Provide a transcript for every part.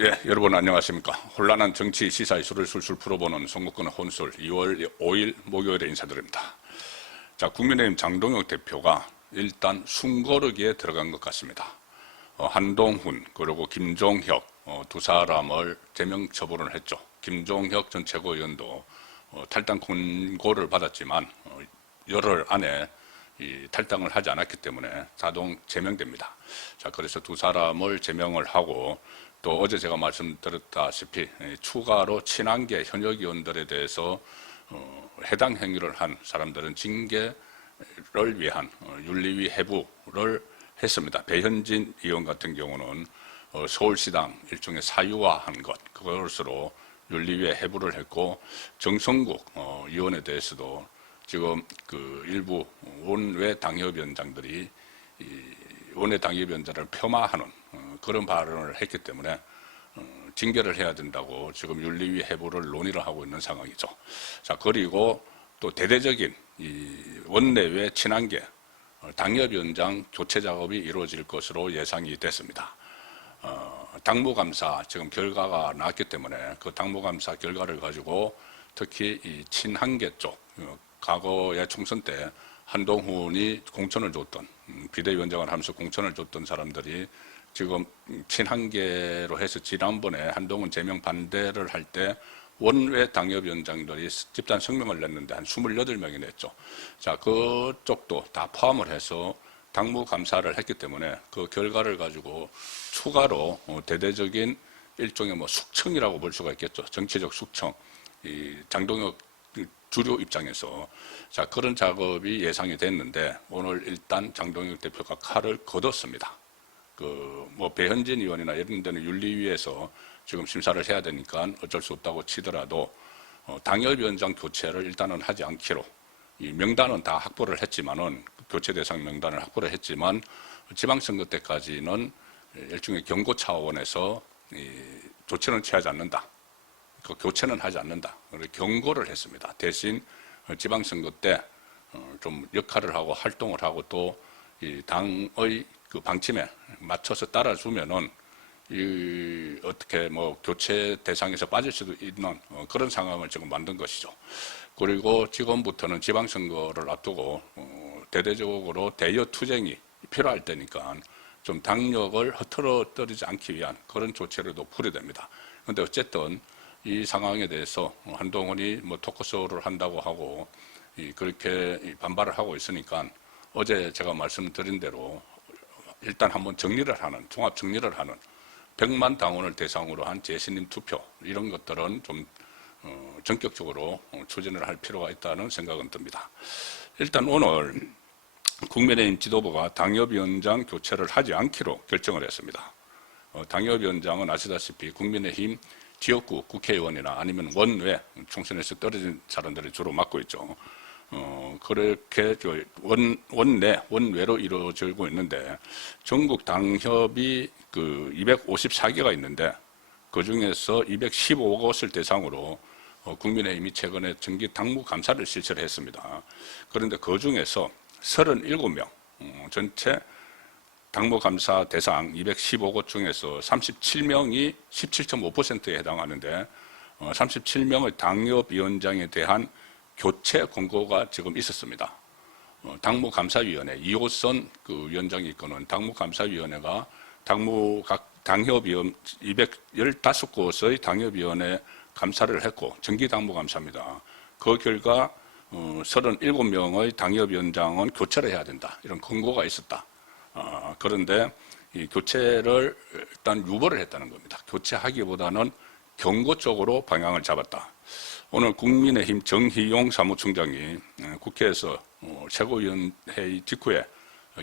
예, 여러분 안녕하십니까. 혼란한 정치 시사 이슈를 술술 풀어보는 송구권 혼술 2월 5일 목요일에 인사드립니다. 자, 국민의힘 장동혁 대표가 일단 숨고르기에 들어간 것 같습니다. 한동훈 그리고 김종혁 두 사람을 제명 처분을 했죠. 김종혁 전 최고위원도 탈당 권고를 받았지만 열흘 안에 탈당을 하지 않았기 때문에 자동 제명됩니다. 자, 그래서 두 사람을 제명을 하고 또 어제 제가 말씀드렸다시피 추가로 친한계 현역 의원들에 대해서 해당 행위를 한 사람들은 징계를 위한 윤리위 해부를 했습니다. 배현진 의원 같은 경우는 서울시당 일종의 사유화한 것, 그것으로 윤리위에 해부를 했고, 정성국 의원에 대해서도 지금 그 일부 원외 당협위원장들이 원외 당협위원장을 폄하하는 그런 발언을 했기 때문에 징계를 해야 된다고 지금 윤리위 해부를 논의를 하고 있는 상황이죠. 자, 그리고 또 대대적인 이 원내외 친한계 당협위원장 교체 작업이 이루어질 것으로 예상이 됐습니다. 당무감사 지금 결과가 나왔기 때문에 그 당무감사 결과를 가지고 특히 이 친한계 쪽 과거의 총선 때 한동훈이 공천을 줬던 비대위원장을 하면서 공천을 줬던 사람들이 지금 친한계로 해서 지난번에 한동훈 제명 반대를 할 때 원외 당협위원장들이 집단 성명을 냈는데 한 28명이 냈죠. 자, 그쪽도 다 포함을 해서 당무감사를 했기 때문에 그 결과를 가지고 추가로 대대적인 일종의 숙청이라고 볼 수가 있겠죠. 정치적 숙청. 이 장동혁 주류 입장에서 자, 그런 작업이 예상이 됐는데 오늘 일단 장동혁 대표가 칼을 걷었습니다. 배현진 의원이나 이런 데는 윤리위에서 지금 심사를 해야 되니까 어쩔 수 없다고 치더라도 당협위원장 교체를 일단은 하지 않기로 이 명단은 다 확보를 했지만은 교체 대상 명단을 확보를 했지만 지방선거 때까지는 일종의 경고 차원에서 조치는 취하지 않는다. 그 교체는 하지 않는다. 경고를 했습니다. 대신 지방선거 때 좀 역할을 하고 활동을 하고 또 이 당의 그 방침에 맞춰서 따라주면은 어떻게 교체 대상에서 빠질 수도 있는 그런 상황을 지금 만든 것이죠. 그리고 지금부터는 지방선거를 앞두고 대대적으로 대여 투쟁이 필요할 때니까 좀 당력을 흐트러뜨리지 않기 위한 그런 조치를 또 풀어야 됩니다. 그런데 어쨌든 이 상황에 대해서 한동훈이 토크쇼를 한다고 하고 그렇게 반발을 하고 있으니까 어제 제가 말씀드린 대로 일단 한번 정리를 하는, 종합 정리를 하는 100만 당원을 대상으로 한 재신임 투표 이런 것들은 좀 전격적으로 추진을 할 필요가 있다는 생각은 듭니다. 일단 오늘 국민의힘 지도부가 당협위원장 교체를 하지 않기로 결정을 했습니다. 당협위원장은 아시다시피 국민의힘 지역구 국회의원이나 아니면 원외 총선에서 떨어진 사람들이 주로 맡고 있죠. 그렇게 원외로 이루어지고 있는데 전국 당협이 254개가 있는데 그 중에서 215곳을 대상으로 국민의힘이 최근에 정기 당무감사를 실시를 했습니다. 그런데 그 중에서 37명 전체 당무감사 대상 215곳 중에서 37명이 17.5%에 해당하는데 37명의 당협위원장에 대한 교체 권고가 지금 있었습니다. 당무감사위원회 이호선 위원장이 이끄는 당무감사위원회가 당협위원 215곳의 당협위원회 감사를 했고 정기 당무감사입니다. 그 결과 37명의 당협위원장은 교체를 해야 된다. 이런 권고가 있었다. 그런데 이 교체를 일단 유보를 했다는 겁니다. 교체하기보다는 경고 쪽으로 방향을 잡았다. 오늘 국민의힘 정희용 사무총장이 국회에서 최고위원회의 직후에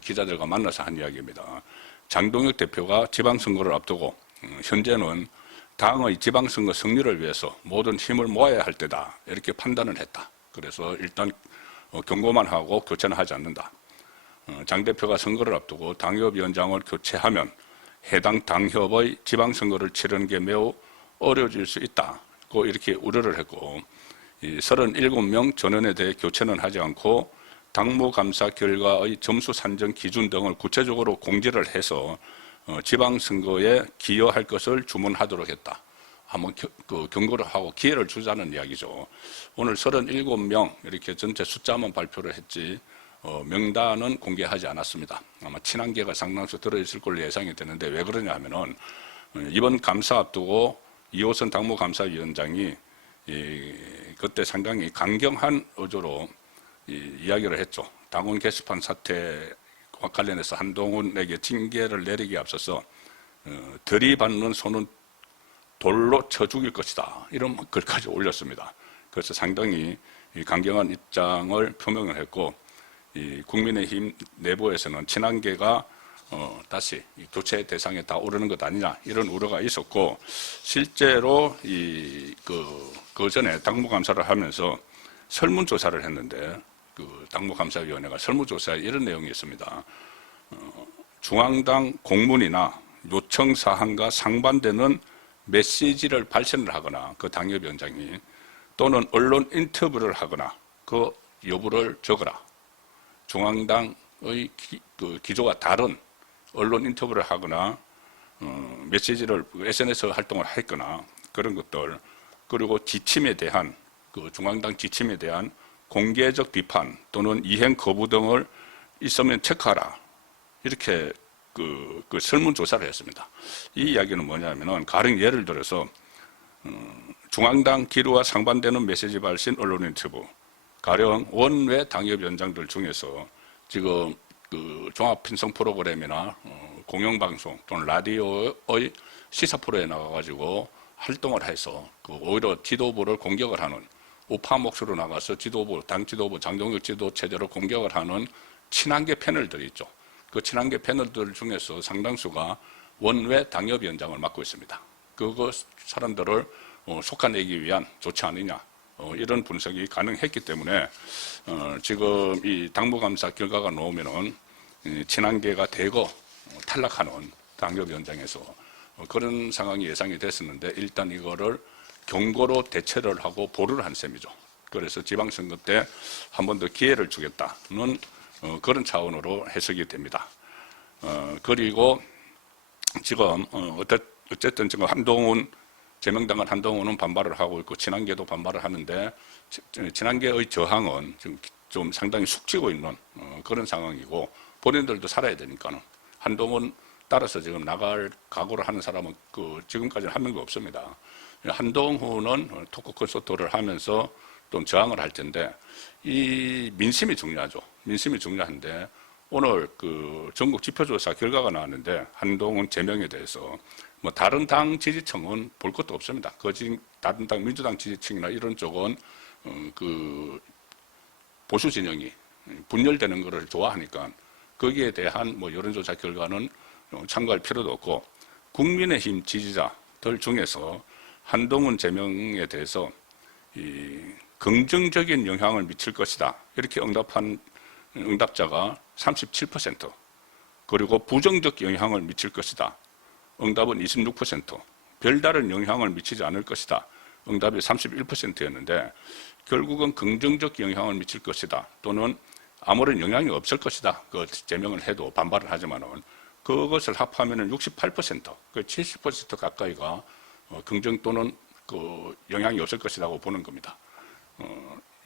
기자들과 만나서 한 이야기입니다. 장동혁 대표가 지방선거를 앞두고 현재는 당의 지방선거 승리를 위해서 모든 힘을 모아야 할 때다. 이렇게 판단을 했다. 그래서 일단 경고만 하고 교체는 하지 않는다. 장 대표가 선거를 앞두고 당협위원장을 교체하면 해당 당협의 지방선거를 치르는 게 매우 어려워질 수 있다고 이렇게 우려를 했고 37명 전원에 대해 교체는 하지 않고 당무감사 결과의 점수 산정 기준 등을 구체적으로 공지를 해서 지방선거에 기여할 것을 주문하도록 했다. 한번 경고를 하고 기회를 주자는 이야기죠. 오늘 37명 이렇게 전체 숫자만 발표를 했지 명단은 공개하지 않았습니다. 아마 친한계가 상당수 들어있을 걸로 예상이 되는데 왜 그러냐 하면은 이번 감사 앞두고 이호선 당무감사위원장이 그때 상당히 강경한 어조로 이야기를 했죠. 당원 게시판 사태와 관련해서 한동훈에게 징계를 내리기에 앞서서 들이받는 손은 돌로 쳐 죽일 것이다. 이런 글까지 올렸습니다. 그래서 상당히 강경한 입장을 표명을 했고 국민의힘 내부에서는 친한계가 다시 교체 대상에 다 오르는 것 아니냐 이런 우려가 있었고 실제로 그 전에 당무감사를 하면서 설문조사를 했는데 그 당무감사위원회가 설문조사에 이런 내용이 있습니다. 중앙당 공문이나 요청 사항과 상반되는 메시지를 발신을 하거나 그 당협위원장이 또는 언론 인터뷰를 하거나 그 여부를 적어라. 중앙당의 기조가 다른 언론 인터뷰를 하거나 메시지를 SNS 활동을 했거나 그런 것들 그리고 지침에 대한 그 중앙당 지침에 대한 공개적 비판 또는 이행 거부 등을 있으면 체크하라. 이렇게 그 설문조사를 했습니다. 이 이야기는 뭐냐면은 가령 예를 들어서 중앙당 기류와 상반되는 메시지 발신 언론 인터뷰 가령 원외 당협위원장들 중에서 지금 그 종합편성 프로그램이나 공영방송 또는 라디오의 시사 프로에 나가가지고 활동을 해서 그 오히려 지도부를 공격을 하는 우파 몫으로 나가서 지도부, 당 지도부, 장동혁 지도 체제를 공격을 하는 친한계 패널들이 있죠. 그 친한계 패널들 중에서 상당수가 원외 당협위원장을 맡고 있습니다. 그거 사람들을 속아내기 위한 조치 아니냐 이런 분석이 가능했기 때문에 지금 이 당무감사 결과가 나오면은 친한계가 대거 탈락하는 당협위원장에서 그런 상황이 예상이 됐었는데 일단 이거를 경고로 대처를 하고 보류를 한 셈이죠. 그래서 지방선거 때 한 번 더 기회를 주겠다는 그런 차원으로 해석이 됩니다. 그리고 지금 어쨌든 지금 한동훈 제명당한 한동훈은 반발을 하고 있고 친한계도 반발을 하는데 친한계의 저항은 지금 좀 상당히 숙지고 있는 그런 상황이고 본인들도 살아야 되니까는 한동훈 따라서 지금 나갈 각오를 하는 사람은 지금까지는 한 명도 없습니다. 한동훈은 토크 콘서트를 하면서 좀 저항을 할 텐데 이 민심이 중요하죠. 민심이 중요한데 오늘 그 전국 지표조사 결과가 나왔는데 한동훈 제명에 대해서 뭐 다른 당 지지층은 볼 것도 없습니다. 다른 당 민주당 지지층이나 이런 쪽은 그 보수 진영이 분열되는 것을 좋아하니까 거기에 대한 뭐 여론조사 결과는 참고할 필요도 없고 국민의힘 지지자들 중에서 한동훈 제명에 대해서 긍정적인 영향을 미칠 것이다. 이렇게 응답한 응답자가 37%, 그리고 부정적 영향을 미칠 것이다. 응답은 26%, 별다른 영향을 미치지 않을 것이다. 응답이 31%였는데 결국은 긍정적 영향을 미칠 것이다. 또는 아무런 영향이 없을 것이다. 그 제명을 해도 반발을 하지만은 그것을 합하면은 68%, 그 70% 가까이가 긍정 또는 그 영향이 없을 것이라고 보는 겁니다.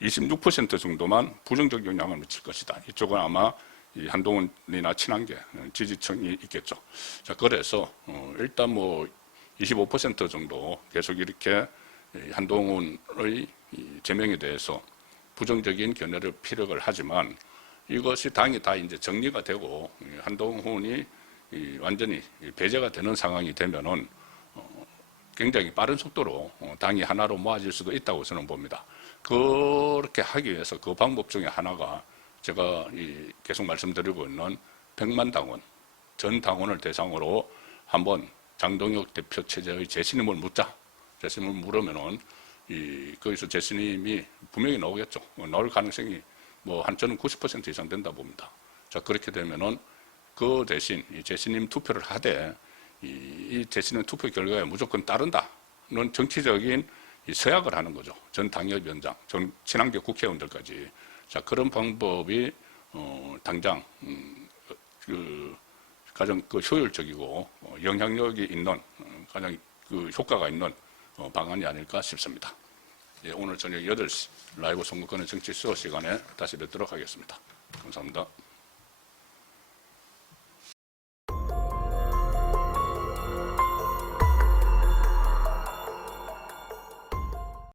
26% 정도만 부정적 영향을 미칠 것이다. 이쪽은 아마 이 한동훈이나 친한계 지지층이 있겠죠. 자, 그래서 일단 뭐 25% 정도 계속 이렇게 한동훈의 제명에 대해서 부정적인 견해를 피력을 하지만 이것이 당이 다 이제 정리가 되고 한동훈이 완전히 배제가 되는 상황이 되면은 굉장히 빠른 속도로 당이 하나로 모아질 수도 있다고 저는 봅니다. 그렇게 하기 위해서 그 방법 중에 하나가 제가 계속 말씀드리고 있는 100만 당원, 전 당원을 대상으로 한번 장동혁 대표 체제의 재신임을 묻자. 재신임을 물으면은 거기서 재신임이 분명히 나오겠죠. 나올 가능성이 저는 90% 이상 된다 봅니다. 자, 그렇게 되면은 그 대신 재신임 투표를 하되 이 재신임 투표 결과에 무조건 따른다는 정치적인 서약을 하는 거죠. 전 당협위원장, 전 친한계 국회의원들까지. 자, 그런 방법이 당장 가장 그 효율적이고 영향력이 있는 가장 그 효과가 있는 방안이 아닐까 싶습니다. 예, 오늘 저녁 8시 라이브 선거권의 정치 수업 시간에 다시 뵙도록 하겠습니다. 감사합니다.